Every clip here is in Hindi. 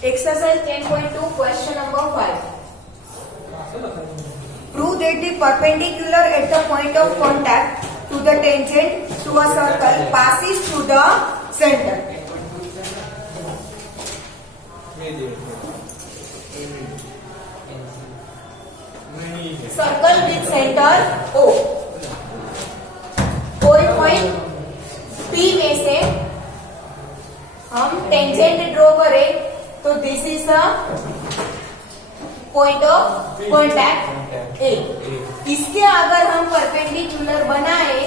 Exercise 10.2, question number 5. Prove that the perpendicular at the point of contact to the tangent to a circle passes through the center. Circle with centre O. कोई पॉइंट P में से हम टेंजेंट ड्रॉ करें तो this is the point of contact A. इसके अगर हम परपेंडिकुलर बनाए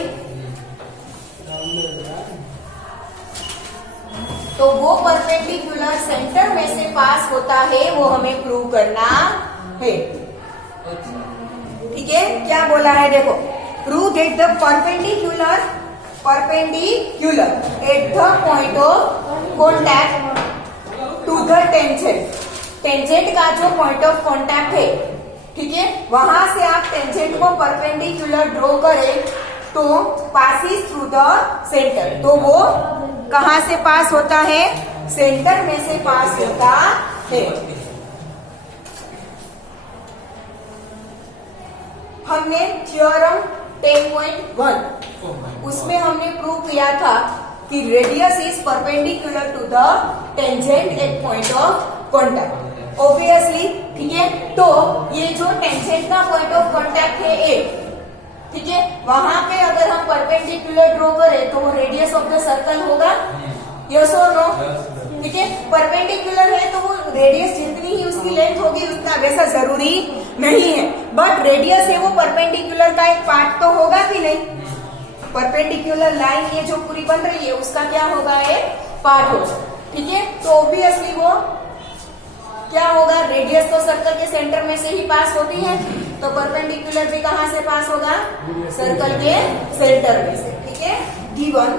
तो वो परपेंडिकुलर सेंटर में से पास होता है, वो हमें प्रूव करना है. ठीक है, क्या बोला है देखो. Prove that the perpendicular at the point of contact to the tangent. Tangent का जो पॉइंट ऑफ कॉन्टैक्ट है, ठीक है, वहां से आप टेंजेंट को परपेंडिकुलर ड्रॉ करें तो पासिस थ्रू द सेंटर. तो वो कहां से पास होता है? सेंटर में से पास होता है. हमने थ्योरम 10.1 उसमें हमने प्रूव किया था कि radius is perpendicular to the tangent at point of contact. Obviously, ठीक है, तो ये जो टेंजेंट का पॉइंट ऑफ कॉन्टैक्ट है A, ठीक है, वहां पे अगर हम परपेंडिकुलर ड्रॉ करें तो वो रेडियस ऑफ द सर्कल होगा. यस और नो? ठीक है, परपेंडिकुलर है तो वो रेडियस जितनी ही उसकी लेंथ होगी उतना वैसा जरूरी नहीं है, बट रेडियस है वो परपेंडिकुलर का एक पार्ट तो होगा कि नहीं. परपेंडिकुलर लाइन ये जो पूरी बन रही है उसका क्या होगा? एक पार्ट होगा. ठीक है, तो ऑब्वियसली वो क्या होगा? रेडियस तो सर्कल के सेंटर में से ही पास होती है, तो परपेंडिकुलर भी कहां से पास होगा? सर्कल के सेंटर में से. ठीक है, गिवन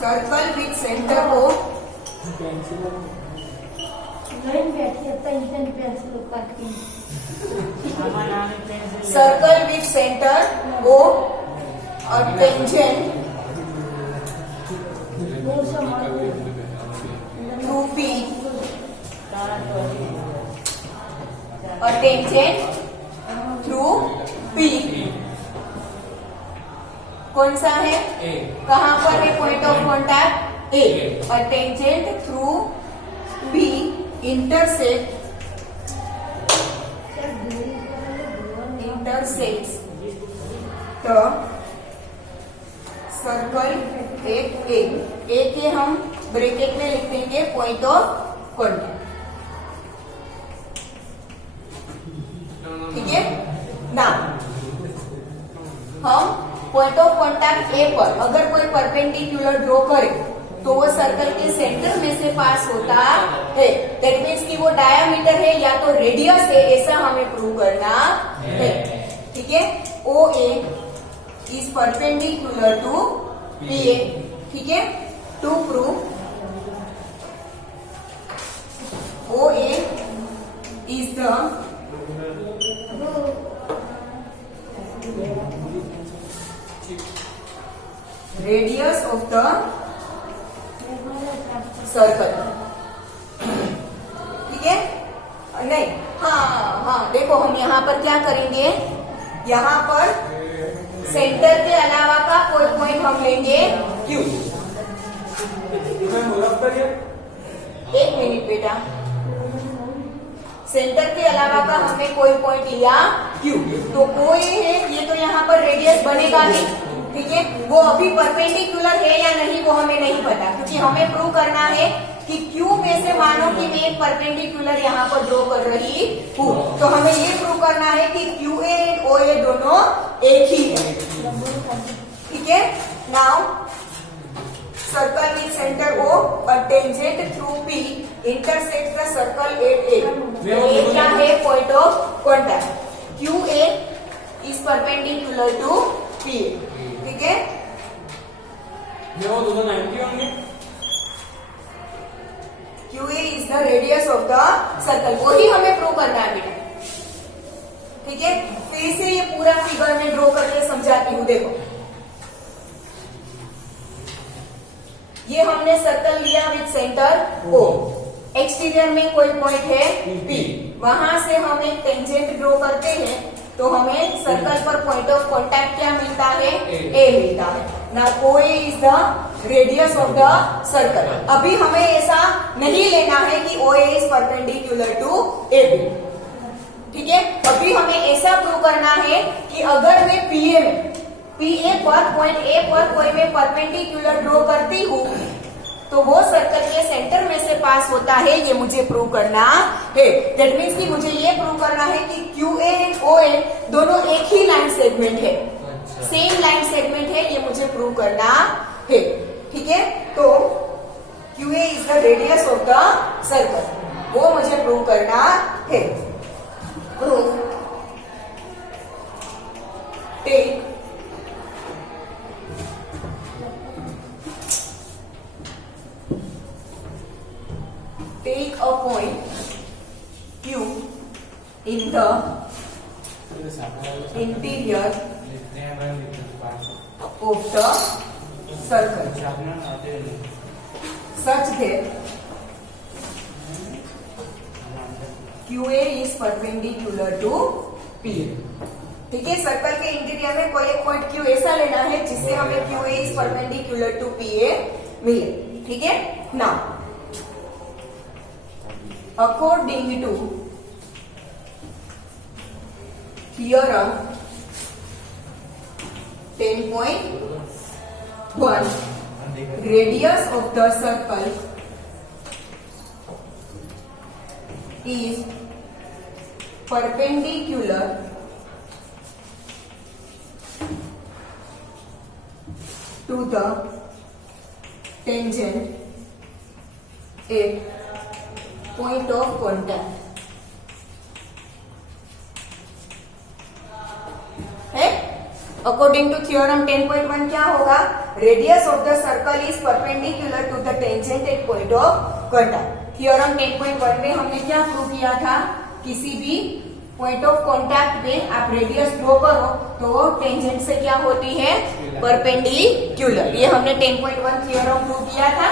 सर्कल विथ सेंटर को सर्कल विथ सेंटर O और टेंजेंट थ्रू P और टेंजेंट थ्रू P. कौन सा है? कहां पर है पॉइंट ऑफ कॉन्टैक्ट? A. और tangent through P intersects the circle at A. A के हम ब्रैकेट में लिख देंगे पॉइंट ऑफ कॉन्टैक्ट. ठीक है ना. हम पॉइंट ऑफ कॉन्टैक्ट A पर अगर कोई परपेंडिकुलर ड्रॉ करे तो वो सर्कल के सेंटर में से पास होता है. दैट मीन्स कि वो डायामीटर है या तो रेडियस है, ऐसा हमें प्रूव करना है. ठीक है, OA is perpendicular to PA. ठीक है, to prove OA is the radius of the circle. ठीक है, नहीं, हाँ, देखो हम यहाँ पर क्या करेंगे, यहाँ पर सेंटर के अलावा का कोई पॉइंट हम लेंगे Q. एक मिनट बेटा, सेंटर के अलावा का हमने कोई पॉइंट लिया Q, तो कोई है ये तो यहाँ पर रेडियस बनेगा नहीं. ठीक है, वो अभी परपेंडिकुलर है या नहीं वो हमें नहीं पता, क्योंकि हमें प्रूव करना है कि Q में से मानो कि मैं एक परपेंडिकुलर यहाँ पर ड्रॉ कर रही हूँ, तो हमें ये प्रूव करना है कि QA और OA दोनों एक ही है. ठीक है, now circle with centre O और tangent through P intersect the circle at A. ये क्या है? Point of contact. QA is perpendicular to PA. ठीक है, ये वो दोनों 90 होंगे. QA is the radius of the circle. वही हमें प्रूव करना है बेटा. ठीक है, फिर से ये पूरा फिगर में ड्रॉ करके समझाती हूँ। देखो, ये हमने सर्कल लिया विद सेंटर O, एक्सटीरियर में कोई पॉइंट है P, वहां से हम एक टेंजेंट ड्रॉ करते हैं तो हमें सर्कल पर पॉइंट ऑफ कांटेक्ट क्या मिलता है? A मिलता है ना। OA is the radius of the circle. अभी हमें ऐसा नहीं लेना है कि OA is perpendicular to AB, ठीक है। अभी हमें ऐसा प्रूव करना है कि अगर मैं PA पर पॉइंट A पर कोई मैं परपेंडिकुलर ड्रॉ करती हूँ तो वो सर्कल के सेंटर में से पास होता है, ये मुझे प्रूव करना है। दैट मीन्स कि मुझे ये प्रूव करना है कि QA एंड OA दोनों एक ही लाइन सेगमेंट है, सेम लाइन सेगमेंट है, ये मुझे प्रूव करना है, ठीक है। तो QA is the radius of the circle, वो मुझे प्रूव करना है। Proof, take a point Q in the interior of the circle such that QA is perpendicular to PA, ठीक है। सर्कल के इंटीरियर में कोई एक पॉइंट Q ऐसा लेना है जिससे हमें QA is perpendicular to PA मिले, ठीक है। Now according to theorem 10.1, radius of the circle is perpendicular to the tangent at point of contact है। अकॉर्डिंग टू थ्योरम 10.1 क्या होगा? Radius of the circle is perpendicular to the tangent at point of contact. Theorem 10.1 में हमने क्या प्रूव किया था? किसी भी पॉइंट ऑफ कांटेक्ट पे आप रेडियस ड्रॉ करो तो वो टेंजेंट से क्या होती है? परपेंडिकुलर। ये हमने 10.1 थ्योरम प्रूव किया था,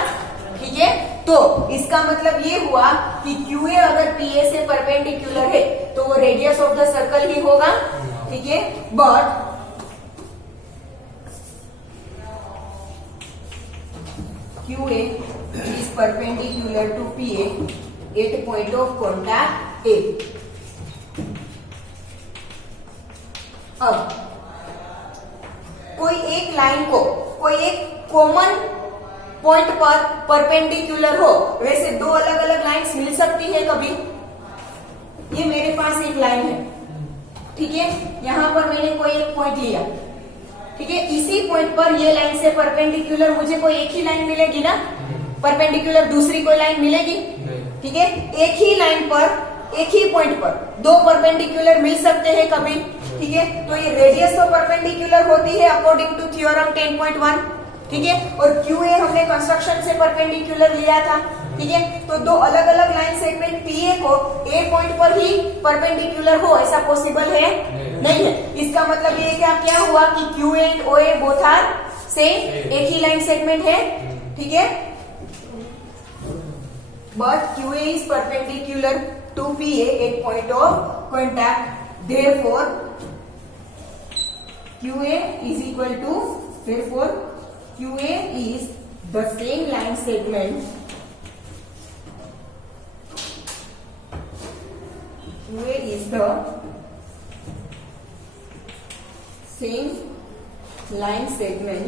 ठीक है। तो इसका मतलब ये हुआ कि QA अगर PA से परपेंडिकुलर है तो वो रेडियस ऑफ द सर्कल ही होगा, ठीक है। But QA is perpendicular to PA at point of contact A. अब कोई एक लाइन को कोई एक कॉमन पॉइंट पर परपेंडिकुलर हो, वैसे दो अलग अलग लाइंस मिल सकती है कभी। ये मेरे पास एक लाइन है, ठीक है, यहां पर मैंने कोई एक पॉइंट लिया, ठीक है। इसी पॉइंट पर ये लाइन से परपेंडिकुलर मुझे कोई एक ही लाइन मिलेगी ना, परपेंडिकुलर दूसरी कोई लाइन मिलेगी, ठीक है। एक ही लाइन पर एक ही पॉइंट पर दो परपेंडिकुलर मिल सकते हैं कभी, ठीक है। तो ये रेडियस तो परपेंडिकुलर होती है अकॉर्डिंग टू थ्योरम 10.1, ठीक है। और QA हमने कंस्ट्रक्शन से परपेंडिकुलर लिया था, ठीक है। तो दो अलग अलग लाइन सेगमेंट PA को A पॉइंट पर ही परपेंडिकुलर हो, ऐसा पॉसिबल है? नहीं है। इसका मतलब ये क्या हुआ कि QA and OA both are same, एक ही लाइन सेगमेंट है, ठीक है। But QA is perpendicular to PA at point of contact, therefore QA is equal to, therefore QA is the same line segment, QA is the same line segment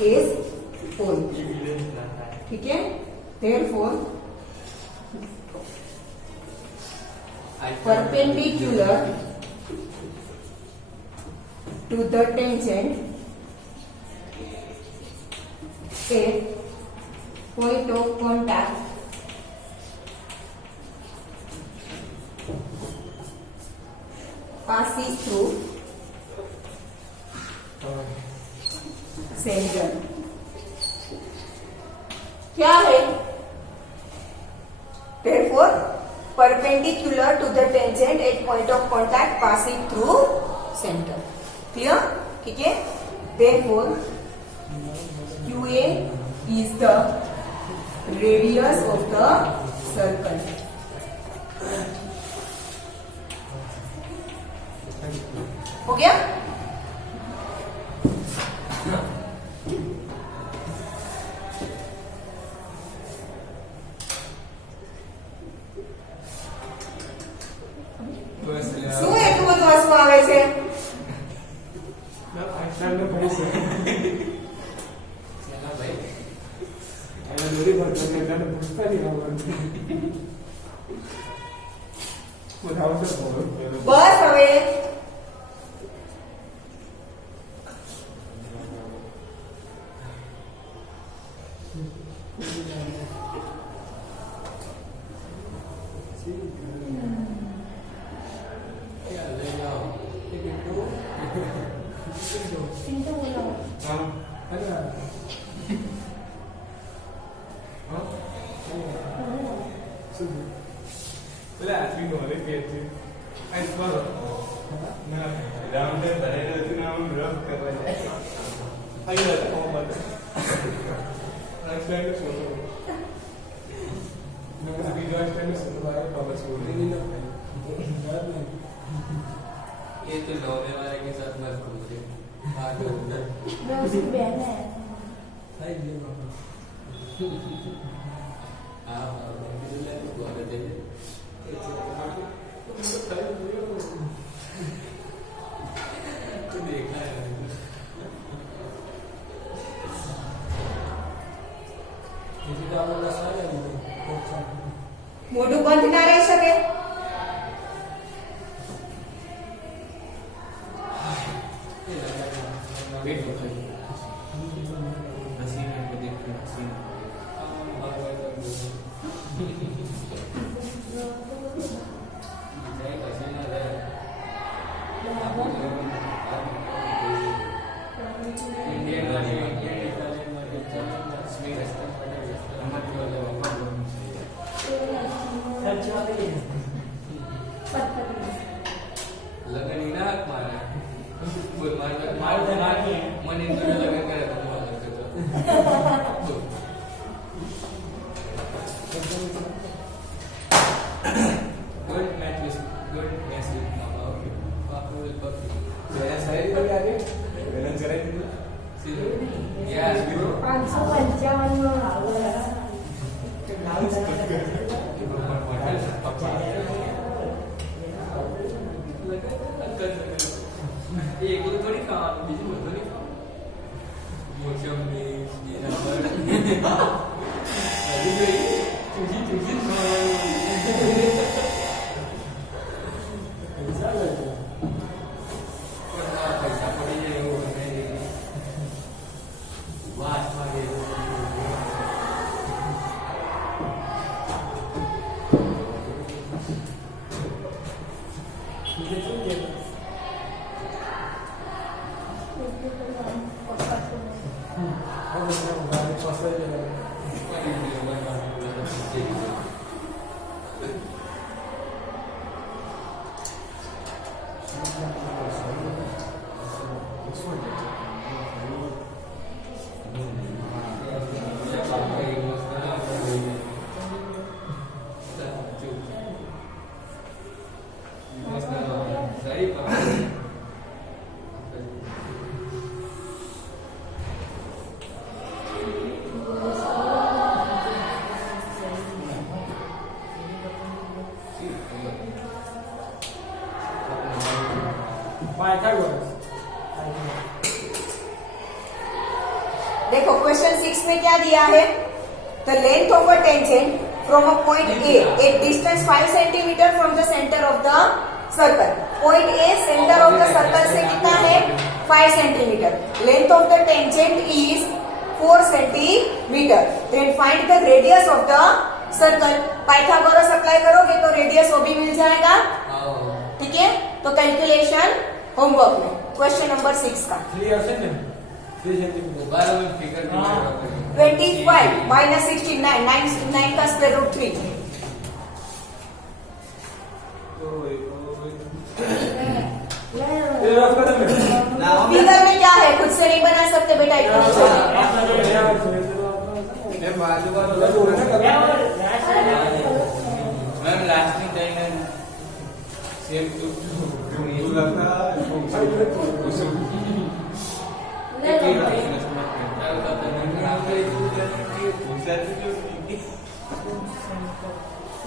is point, ठीक है। therefore perpendicular to the tangent at point of contact passes through center। क्या है? therefore perpendicular to the tangent at point of contact passing through center. Clear? ठीक है? Therefore, QA is the radius of the circle. हो गया? શું એટલું બધું હસવું આવે છે? બસ હવે ये तो लोहे वाले के साथ मत पूछे मैं उसकी बहन है। आप बहुत अच्छे तो देखा है મોઢું બંધ ના રહી શકે? वेट होता है हसीना को देख के हसीना जय हसीना है इंडियन वाले इंडियन इटालियन वाले चलन स्वीट रस्ता हमारे वाले लगन ही ना मारा बोल मार मन इंद्र लगन करे तो good match with good match with पापा विल परफेक्ट मेरा साइड पर आगे बैलेंस करें यस ब्रो 555 નો આવો एक तो थोड़ी काम बीजू तो नहीं मोचम में ये नंबर अभी गई तुझी पैसा पड़ी है वो वास मारे देखो क्वेश्चन 6 में क्या दिया है? The length of a tangent from a point A at distance 5 centimetre from the centre of the circle. Point A centre of the circle से कितना है? 5 centimetre. Length of the tangent is 4 centimetre. Then find the radius of the circle. Pythagoras apply करोगे तो रेडियस वो भी मिल जाएगा. ठीक है, तो कैलकुलेशन होमवर्क में क्वेश्चन नंबर 6 का क्लियर से ना 3 दोबारा में फिगर 25 माइनस 69 9 का स्क्वायर रूट 3. ये रफ कर दे फिगर में क्या है, खुद से नहीं बना सकते बेटा, इतना मैम लास्ट में टाइम सेम टू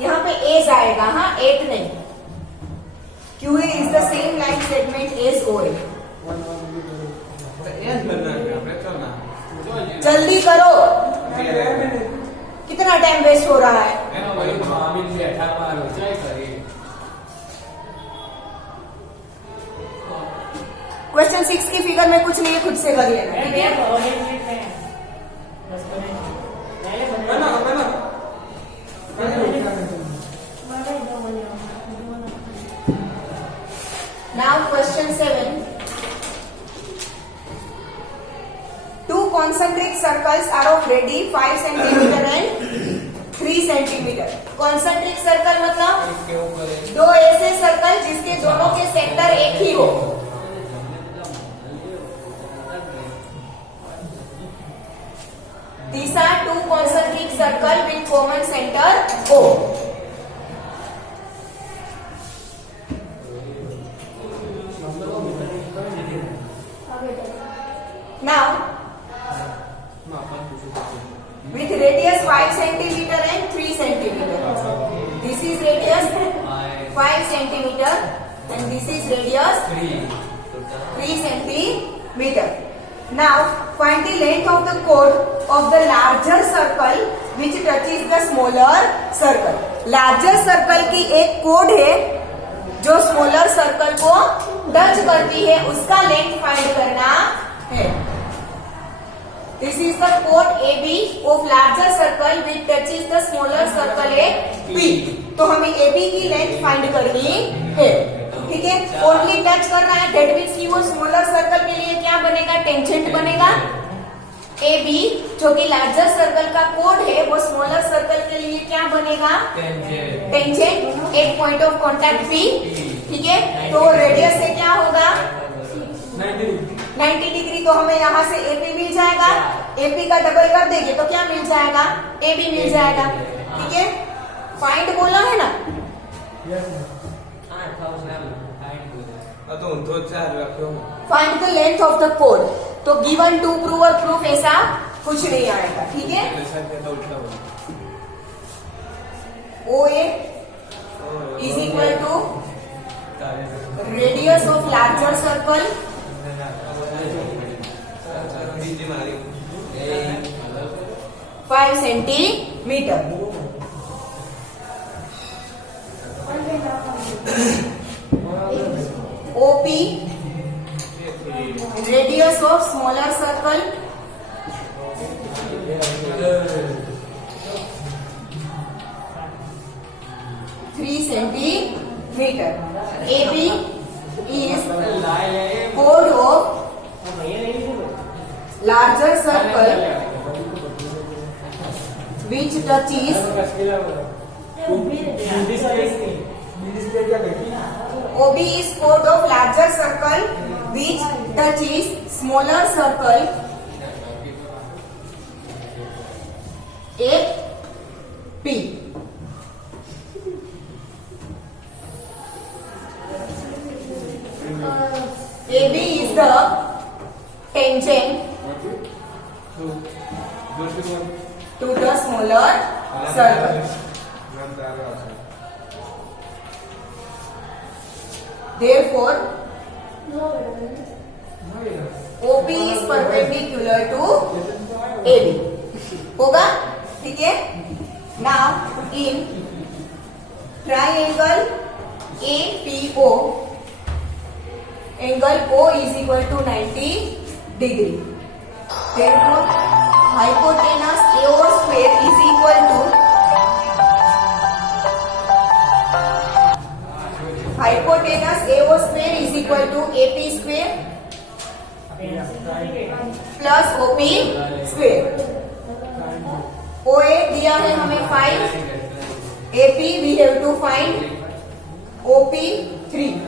यहाँ पे एज आएगा, हाँ एट नहीं। QA is the same line segment as OA। जल्दी करो, कितना टाइम वेस्ट हो रहा है। क्वेश्चन 6 की फिगर में कुछ नहीं है, खुद से कर लेना, ठीक है। Now question 7. Two concentric circles are of radi 5 centimeter and 3 centimeter. Concentric circle मतलब दो ऐसे सर्कल जिसके दोनों के सेंटर एक ही हो। These are two concentric circle with common center O. Now, with radius 5 centimeter and 3 centimeter. This is radius 5 centimeter and this is radius 3 centimeter. Now, find the length of the chord of the larger circle which touches the smaller circle. Larger circle की एक कोड है जो स्मॉलर सर्कल को टच करती है, उसका लेंथ फाइंड करना है। This is the chord AB of larger circle which touches the smaller circle B. तो हमें AB की लेंथ फाइंड करनी है, ठीक है। ओनली टच कर रहा है, दैट मींस कि वो स्मॉलर सर्कल के लिए क्या बनेगा, टेंजेंट बनेगा। AB जो कि लार्जर सर्कल का कोड है, वो स्मॉलर सर्कल के लिए क्या बनेगा, टेंजेंट। एक पॉइंट ऑफ कॉन्टैक्ट P, ठीक है। तो रेडियस से क्या होगा 90 डिग्री। तो हमें यहाँ से AP मिल जाएगा, AP का डबल कर देंगे तो क्या मिल जाएगा, AB मिल जाएगा, ठीक है। फाइंड बोला है ना, find the length of the कोड। तो गिवन टू प्रूव और प्रूफ ऐसा कुछ नहीं आएगा, ठीक है। OA is equal to radius of larger circle 5 centimetre. OP radius of smaller circle 3 centimetre. AB is chord of larger circle which touches OB is chord of larger circle which touches smaller circle AP. AB is the tangent to the smaller circle. Therefore, OP is perpendicular to AB. होगा, ठीक है। Now in triangle APO, angle O is equal to 90 degree. Therefore, hypotenuse AO square is equal to AP square plus OP square. OA दिया है हमें 5, AP we have to find, OP 3.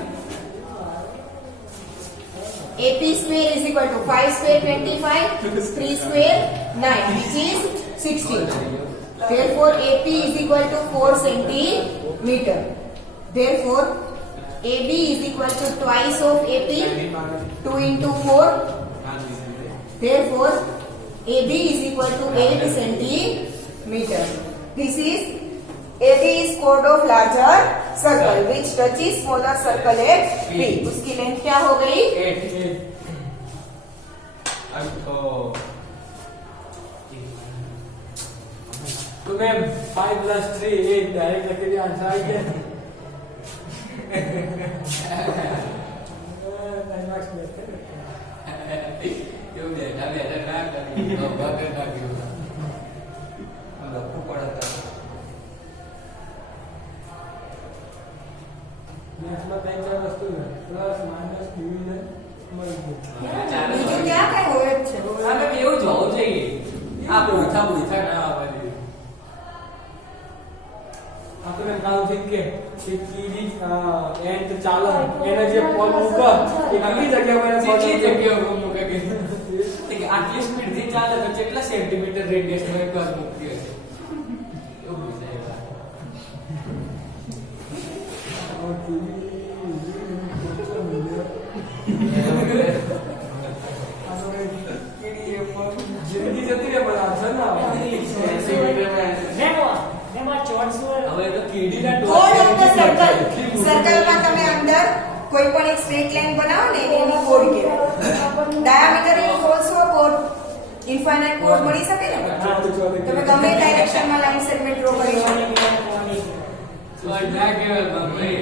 AP square is equal to 5 square 25, 3 square 9, which is 16. Therefore, AP is equal to 4 centimeter. Therefore, AB is equal to twice of AP, 2 into 4. Therefore, AB is equal to 8 centimeter. This is AB is chord of larger circle which touches smaller circle at P. उसकी लेंथ क्या हो गई? 8. अब तो मैम 5 + 3 8 डायरेक्ट करके भी आंसर आ गया क्यों बेटा ना करी बाबा करना क्यों लखू पड़ा था મેથમાં ત્રણ ચાર વસ્તુ છે પ્લસ માઈનસ ડિવિઝન મળી બીજું ક્યાં કઈ હોય જ છે? હા મેમ એવું જ હોવું જોઈએ આ પૂછા ના આવવાની આપણે કામ છે કે કીડી એન્ડ ચાલો એને જે પોલ મૂક એ કઈ જગ્યાએ કેટલી જગ્યાએ મૂકે કે આટલી સ્પીડ થી ચાલે તો કેટલા સેન્ટીમીટર રેડિયસ માં એક વાર મૂકી હશે એવું પૂછાય જિંદગી જતી રહે પણ આન્સર ના આવે હવે તો કીડીના Chord of the circle. સર્કલમાં તમે અંદર કોઈ પણ એક સ્ટ્રેટ લાઈન બનાવો ને એની chord કહેવાય. Diameter is also a chord. Infinite chord મળી શકે ને? તમે ગમે ડાયરેક્શનમાં લાઈન સેગમેન્ટ ડ્રો કરી શકો. કોડ ના કહેવાય ભાઈ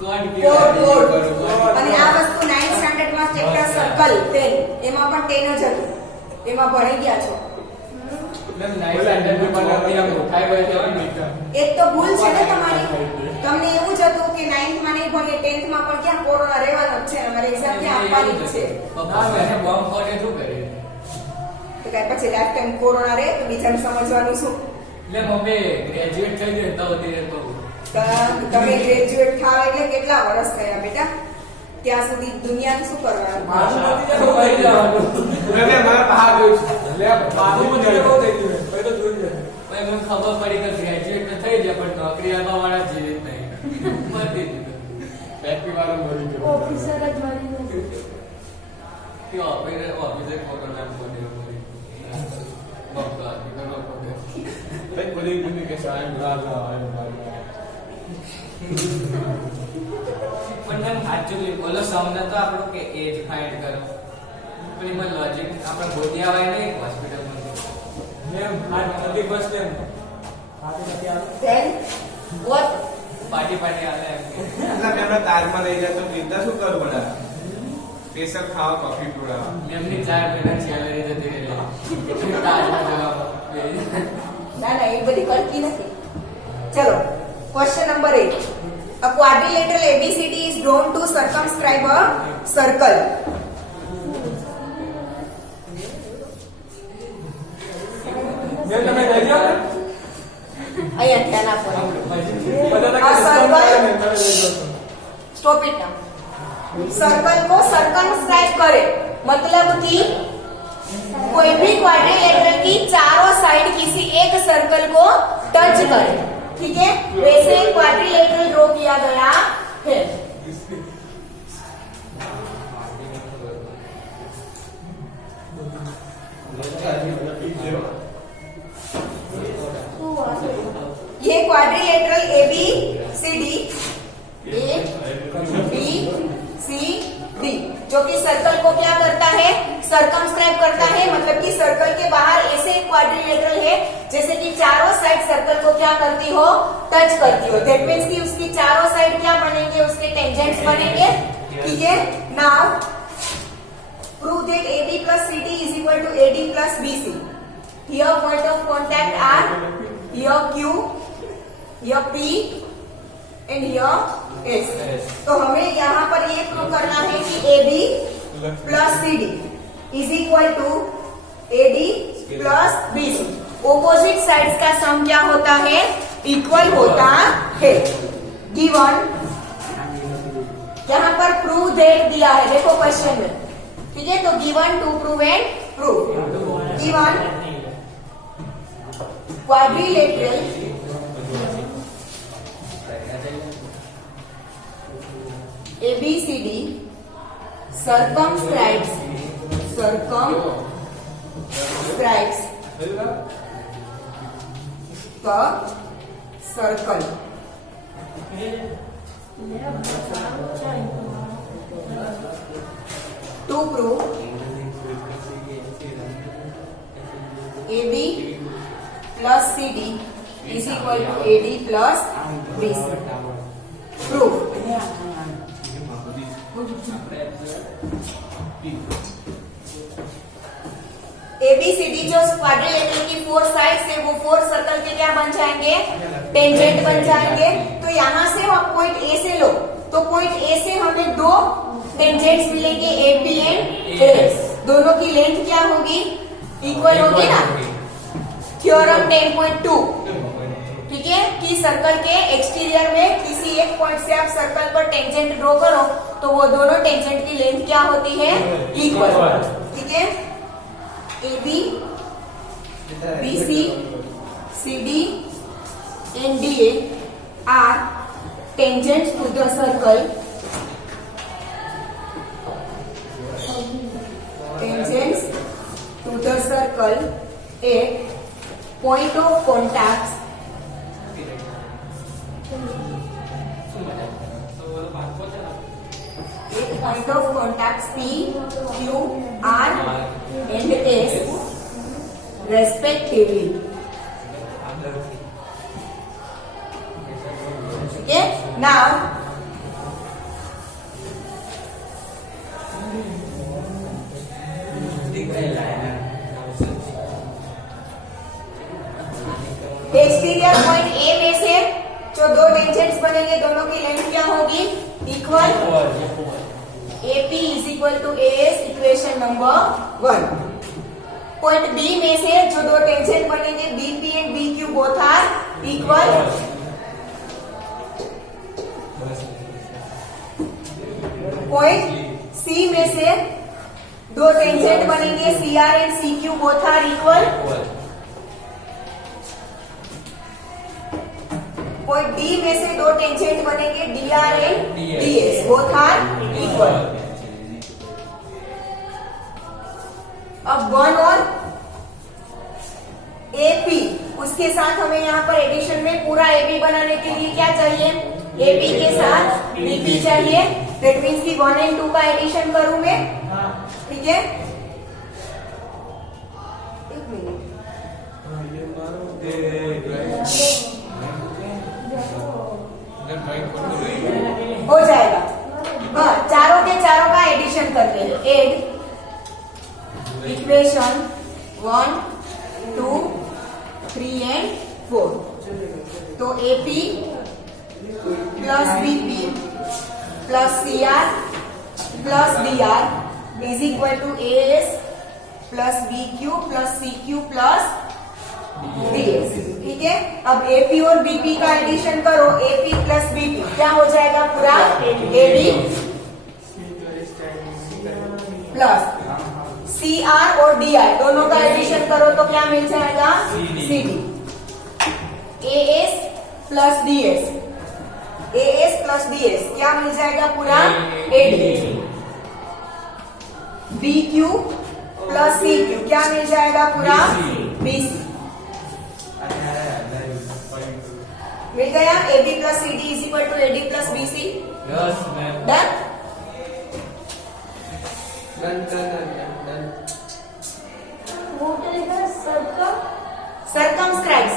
કોડ Chord, chord. કહેવાય અને આ વસ્તુ 9th સ્ટાન્ડર્ડમાં ચેપ્ટર સર્કલ 10 એમાં પણ 10 જ હતું. એમાં ભણી ગયા છો. મેમ નાઇસ સ્ટાન્ડર્ડ માં બનાવી આમ ઉઠાઈ હોય તો એક તો ભૂલ છે ને તમારી. તમને એવું જ હતું કે 9th માં નહીં ભણીએ 10th માં પણ ક્યાં કોરોના રહેવાનો જ છે. અમારે એક્ઝામ ક્યાં આપવાની જ છે. પપ્પા મને બોમ્બ ફોડે શું કરે તો કઈ પછી લાઈફ ટાઈમ કોરોના રહે તો બીજાને સમજવાનું શું? એટલે મમ્મી ગ્રેજ્યુએટ થઈ ગઈ તો વધી રહેતો તમે ગ્રેજ્યુએટ થાવ એટલે કેટલા વર્ષ થયા બેટા? ત્યાં સુધી દુનિયાને શું કરવાનું? મારું નથી જતો કરી જવાનું મેં મારા બહાર ગયું એટલે મારું નથી જતો થઈ ગયું પછી તો જોઈ જાય ભાઈ મને ખબર પડી કે ગ્રેજ્યુએટ થઈ જાય પણ નોકરી આપવા વાળા જીવિત નહીં મરી દીધું ફેક્ટરી વાળો મરી ગયો ઓફિસર જ મળી ગયું કે ઓફિસર કોરોના મરી મરી બાપા દીકરો પોતે ભાઈ બોલી દીધું કે સાહેબ રાજા પણ મેમ એકચ્યુઅલી બોલો સામને તો આપણો કે એજ ફાઇન્ડ કરો પણ એમાં લોજિક આપણે ગોતી આવાય નહીં હોસ્પિટલમાં મેમ આ નથી બસ મેમ આતે નથી આવે Then what? પાર્ટી આલે એમ કે એટલે મેમને તારમાં લઈ જાય તો ચિંતા શું કરું બધા સ્પેશિયલ ખાવા કોફી પીવડાવવા એમની 4 મહિના સેલરી જતી રહે તાજમાં જવા ના ના એ બધી કલકી નથી. ચલો question number 8. A quadrilateral ABCD is drawn to circumscribe a circle. Ma'am તમે લઈ જાઓ ને અહીંયા ધ્યાન આપો. બધા આ circle- તમે લઈ જાઓ Stop it now. सर्कल को सर्कमस्क्राइब करे मतलब कि कोई भी क्वाड्रिलेटरल की चारों साइड किसी एक सर्कल को टच करे. ठीक है, वैसे क्वाड्रिलेटरल ड्रॉ किया गया है. ये quadrilateral A B C D जो कि सर्कल को क्या करता है? सर्कमस्क्राइब करता है. मतलब कि सर्कल के बाहर ऐसे एक क्वाड्रिलेटरल है जैसे कि चारों साइड सर्कल को क्या करती हो? टच करती हो. दैट मीन्स कि उसकी चारों साइड क्या बनेंगे? उसके टेंजेंट्स बनेंगे. ठीक है. Now prove that AB plus CD is equal to AD plus BC. Here point of contact are here Q, here P and here S. तो हमें यहाँ पर ये प्रूव करना है कि AB plus CD is equal to AD plus BC. Opposite sides का सम क्या होता है? इक्वल होता है. गिवन यहाँ पर प्रूव दैट दिया है, देखो क्वेश्चन में, ठीक है। तो given to prove and prove, given quadrilateral ABCD circumscribes the circle. To prove AB plus CD is equal to AD plus BC. Proof. ABCD जो क्वाड्रिलेटरल की 4 साइड्स है वो 4 सर्कल के क्या बन जाएंगे, टेंजेंट बन जाएंगे। तो यहाँ से हम पॉइंट ए से लो, तो पॉइंट ए से हमें 2 टेंजेंट्स मिलेंगे, AP एंड AS। दोनों की लेंथ क्या होगी, इक्वल होगी ना। थ्योरम 10.2, ठीक है, कि सर्कल के एक्सटीरियर में किसी एक पॉइंट से आप सर्कल पर टेंजेंट ड्रॉ करो तो वो दोनों टेंजेंट की लेंथ क्या होती है, इक्वल, ठीक है। AB, BC, CD and DA are tangents to the circle. Tangents to the circle at point of contacts point of contacts P, Q, R and S respectively. Okay, now exterior point A में से जो 2 टेंजेंट्स बनेंगे दोनों की लेंथ क्या होगी, equal. AP is equal to AS, equation number 1। पॉइंट बी में से जो 2 टेंजेंट बनेंगे BP and BQ both are equal. पॉइंट सी में से 2 टेंजेंट बनेंगे CR and CQ both are equal. पॉइंट डी में से 2 टेंजेंट बनेंगे DR and DS both are equal. अब 1 और AP, उसके साथ हमें यहाँ पर एडिशन में पूरा AB बनाने के लिए क्या चाहिए, AP के साथ BP चाहिए। दैट मीन्स की 1 एंड 2 का एडिशन करूं मैं, ठीक है। एक मिनट, हो जाएगा। हाँ, चारों के चारों का एडिशन करते हैं। Add equation 1, 2, 3 and 4। तो AP plus BP plus CR plus DR is equal to AS plus BQ plus CQ plus DS, ठीक है। अब AP और BP का एडिशन करो, AP प्लस BP क्या हो जाएगा, पूरा AB प्लस CR और DI दोनों का एडिशन करो तो क्या मिल जाएगा, CD। AS plus DS, AS plus DS क्या मिल जाएगा, पूरा AD। BQ प्लस CQ क्या मिल जाएगा, पूरा BC। मिल गया। AB plus CD is equal to AD plus BC। Done. Circumscribes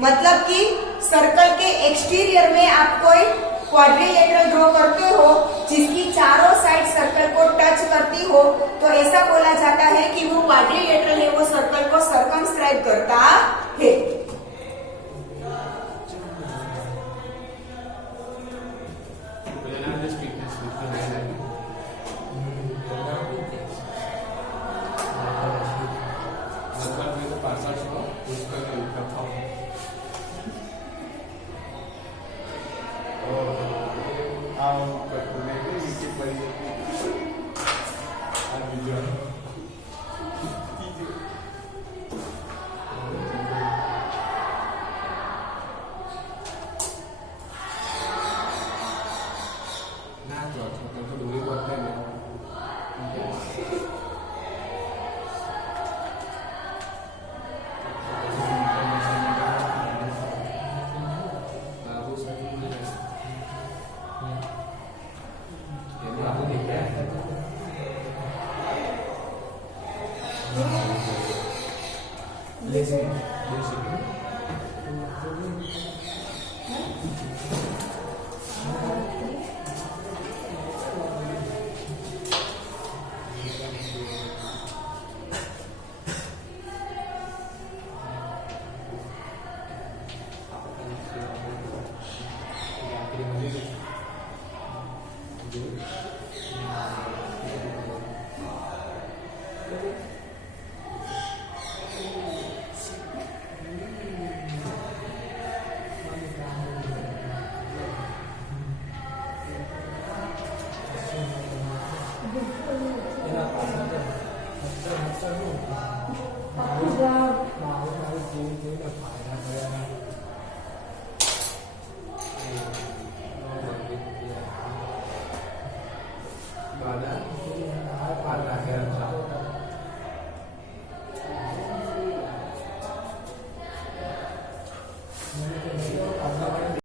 मतलब कि सर्कल के एक्सटीरियर में आप कोई क्वाड्रिलेटरल ड्रॉ करते हो जिसकी चारों साइड सर्कल को टच करती हो, तो ऐसा बोला जाता है कि वो क्वाड्रिलेटरल है, वो सर्कल को सर्कमस्क्राइब करता है। આમ કરતું નહીં કે નીચે પડી જતું. આ બીજો. ત્રીજો. ના ચોથો તો ડોરી બોલતા ને. બાબુ સાહેબ બાબુ દેખાય લેસન એના પાછળ હસતા હું ગુજરાત મારું જોઈને ફાયદા કર્યા બાદા